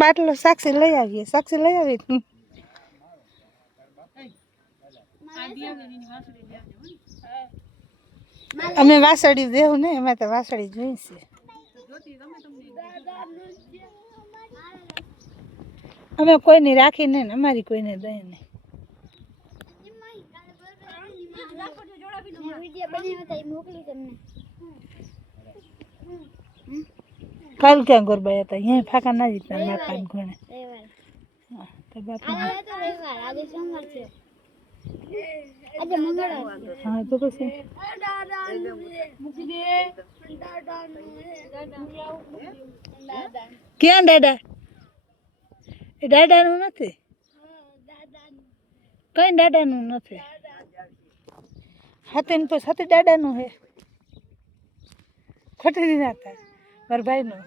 બાટલો સાક્ષી લઈ આવીએ. સાક્ષી લઈ આવી. અમે વાસળી દેવું ને એમાં તો વાસળી જોઈશે. અમે કોઈની રાખી નહીં ને અમારી કોઈને દઈ નહીં. કાલ ક્યાં ગરબા હતા અહીંયા ફાકા ના જીતા માતા ઘણે. હા તો પછી ક્યાં દાદા? એ દાદાનું નથી. કઈ દાદાનું નથી. હાથી ને પછી હાથી દાદાનું હે. ખોટી નહીં નાતા મારા ભાઈનું.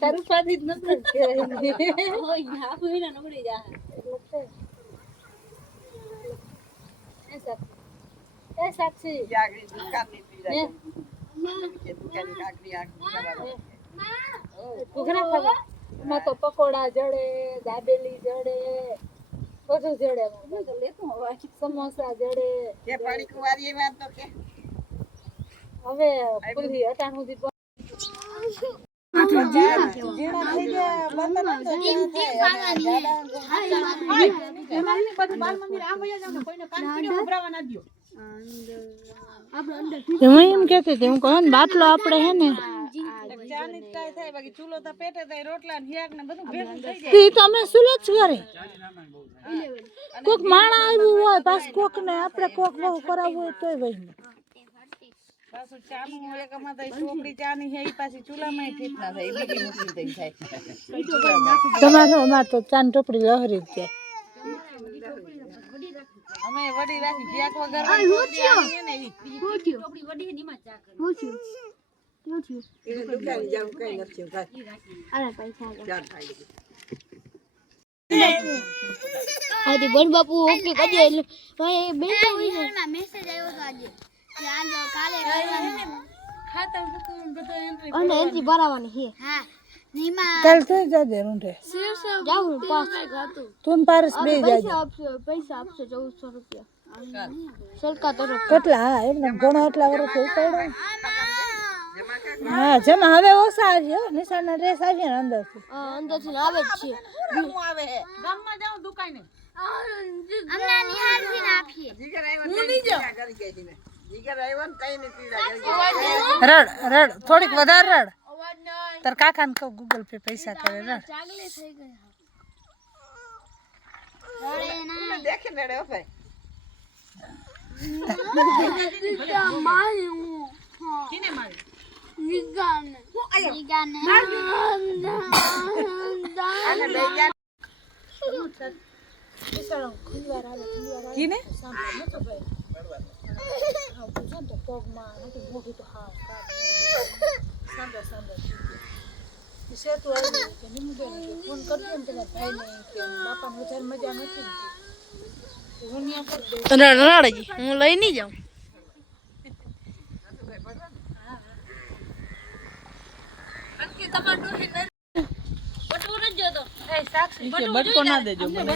તારું પાદી જ નથી. સાક્ષી માં તો પકોડા જડે, દાબેલી જડે, બધું જડે. સમોસા જડે. હવે પૂરી અટાણ સુધી હું એમ કેતી હતી, હું કહું બાટલો આપડે હે ને તમે સુલત કરે. કોક માણા આવ્યું હોય પાછ કોક ને આપડે કોક કરાવવું હોય તોય ભાઈ તમારે અમાર તો ચાન ટોપડી લહરી જ જાય. અમે વડી રાખી જ્યાક વગર આદી બન બાપુ ઓકે કજે એટલે ભાઈ બેઠા હોય ને મેસેજ આવ્યો તો આજે આજ કાલે ખાતા બધું એન્ટ્રી અને એન્ટ્રી ભરાવાની છે. હા નીમા કાલ થઈ જાજે રૂંઢે જાઉં પાસ ગાતું તું પારસ બે જાજે. પૈસા આપશે 1400 રૂપિયા સરકાર તરફ. કેટલા? હા એમને ઘણો એટલા વર્ષ ઉપાડ્યો. હા જમા હવે ઓછા આવ્યો. નિશાના ડ્રેસ આવ્યા ને અંદરથી આવે જ છે. આવે ગામમાં જાઉં દુકાને અમને નિહાળથી આપીએ. જીગર આવ્યો હું નહીં જાઉં જીગર આવ્યો ને કઈ ને પીડા રડ રડ થોડીક વધારે રડ. તાર કાકાને કહો ગૂગલ પે પૈસા કરે રડ. ચાગલે થઈ ગયા. દેખે ને રે ભાઈ કિને મારી નિગાને નિગાને આને લઈ જા બિચારો ખુંવાર આવે કિને સાંભળ નતો ભાઈ. હા પૂછો તો પગમાં નથી મોઢું તો હા સાંભળ સાંભળ સેતુ આવી કે નિમુબેન ફોન કરજો ને તમારા ભાઈને કે બાપાને વધારે મજા નથી ને હું ન્યા કરી દઉં. રડજી હું લઈ નહીં જાઉં. બટકો ના દેજો મને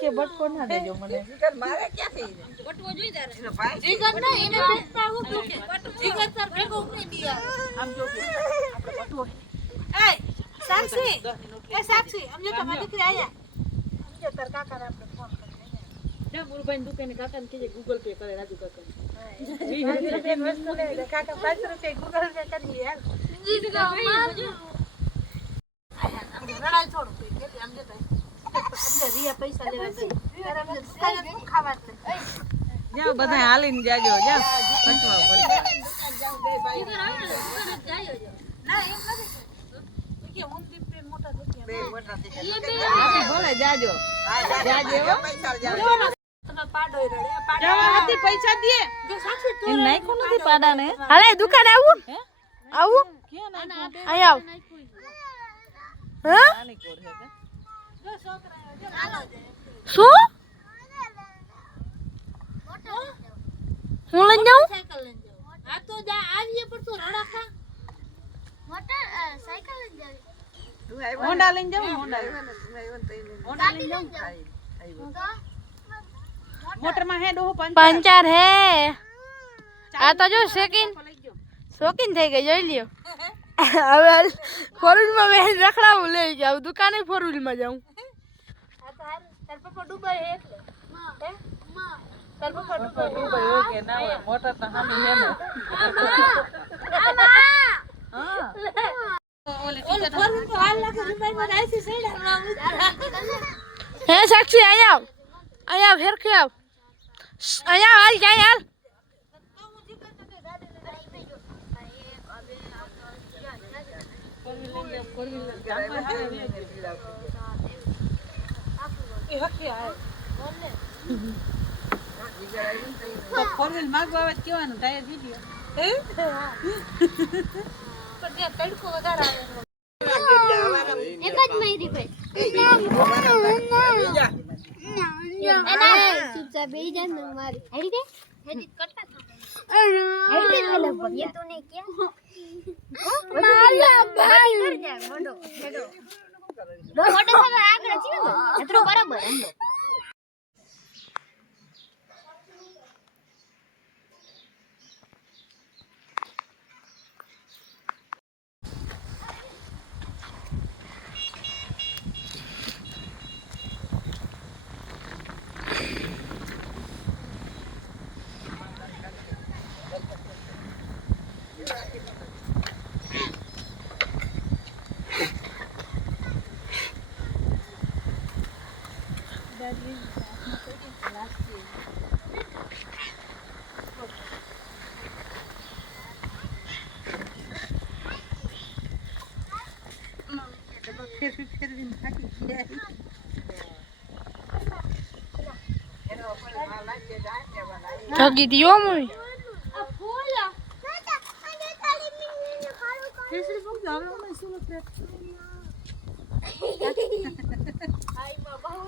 કે બટકો ના દેજો મને મારે ક્યાંથી બટકો જોઈ તારે જીગર ના એને બેસતા હું કે જીગર સર ભેગો ઉકળી દિયા આમ જો આપણે બટકો એ સાક્ષી આમ જો તમારી દીકરી આયા આમ જો તાર કાકાને આપણે ફોન કરી જા મુરભાઈ દુકાને કાકાને કીજે ગૂગલ પે કરે રાજુ કાકા 20 રૂપિયા વસ્તુ લે કાકા 5 રૂપિયા ગૂગલ પે કરી યાર રડાય થોડું કે આમ જતા અમને રિયા પૈસા લેવા ગઈ ત્યારે અમને દુકાને શું ખાવા છે જાવ બધા હાલીને જાજો જાવ પચવા પડી ના એમ નથી કે હું દીપે મોટા થઈ બે મોટા થઈ ગયા ભલે જાજો જાજો પૈસા જાજો તમે પાડોય રડે પાડા હતી પૈસા દે જો સાચી તો એમ નાખો નથી પાડાને હાલે દુકાને આવું આવું ક્યાં નાખો અહીં આવ હા નાની કોર હે કે શું હું લઈ જાઉં સાયકલ લઈને જાવ આ તો જા આવીએ પણ તો રડાખા મોટર સાયકલ લઈ જાવ તું આવ્યો હોન્ડા લઈને જાવ હોન્ડા આવ્યો ને તું આવ્યો ને હોન્ડા લઈને જાવ આવ્યો મોટર માં હે ડોહો પંચર હે આ તો જો શોકીન થઈ ગઈ જોઈ લ્યો હવે ફોર વ્હીલ માં મેં રખડાવું લઈ જાવ દુકાને ફોર વ્હીલ માં જાઉં આ તો હાર તાર પપ્પા ડુબાઈ હે એટલે હે તાર પપ્પા ડુબાઈ હોય કે ના હોય મોટર તો હામી હે ને હા ઓલે ફોર વ્હીલ તો હાલ લાગે ડુબાઈ માં આઈસી સઈડા હે સાક્ષી આયા ફેરખે આવ આયા હાલ જાય હાલ એ હકે આ ફોર વ્હીલ માંગવા આવે કેવાનું ટાયર દીધો હે પણ ત્યાં તડકો વધારે આવે એક જ મારી ભાઈ ચૂપચાપ બેહી જા ને મારી હેડી દે હેડી કરતા હેડી દે લે ભડિયા તો ને ક્યાં માલા ભાઈ કર જા મોડો હેડો મોટો સગર આગળ ચીયો એટલો બરાબર હંડો ફેરવીને થાકી ગયા થકી દિયો મમ્મી આ ફૂલ કેસરી ફૂલ જાવે મને સુનો પ્રેત આઈ માં બહુ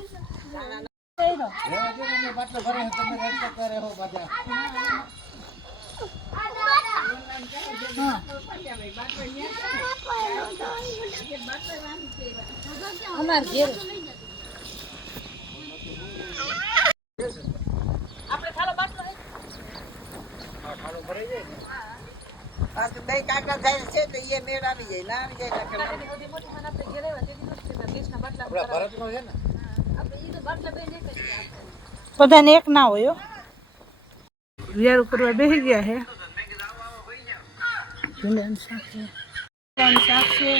અમાર ઘેર આપણે ખાલો બાટલો હે ખાલો ભરાઈ જાય ને આ તો બે કાકા જાય છે તો એ મેળ આવી જાય ના આવી જાય ના કાકાની ઓધી મોટી ખાના આપણે ઘેર આવ્યા તેથી નથી કે ગેસના બાટલા આપણા ભારતમાં છે ને આપણે ઈ તો બાટલા બે ને કરી આપણે બધાને એક ના હોય વિયાર કરવા બેસી ગયા હે ભીંડાનું શાક છે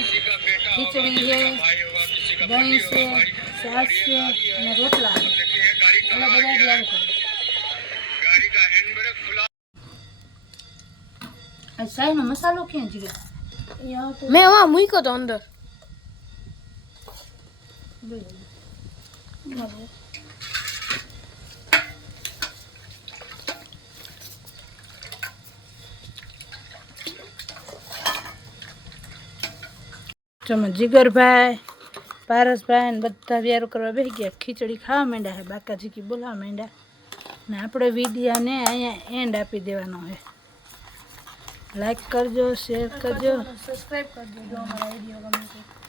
ખીચડી છે દહીં છે છાશ છે અને રોટલા છે એના બધા વિયાર કરે આ શાહીનો મસાલો ક્યાં જીરો મેં વા મૂક્યો તો અંદર જીગરભાઈ પારસભાઈ ને બધા વ્યારો કરવા બેસી ગયા ખીચડી ખાવા માંડ્યા છે બાકાજી કી બોલાવા માંડ્યા ને આપણે વિડીયાને અહીંયા એન્ડ આપી દેવાનો છે લાઈક કરજો શેર કરજો સબસ્ક્રાઇબ કરજો જો અમારા વિડિયો ગમે તો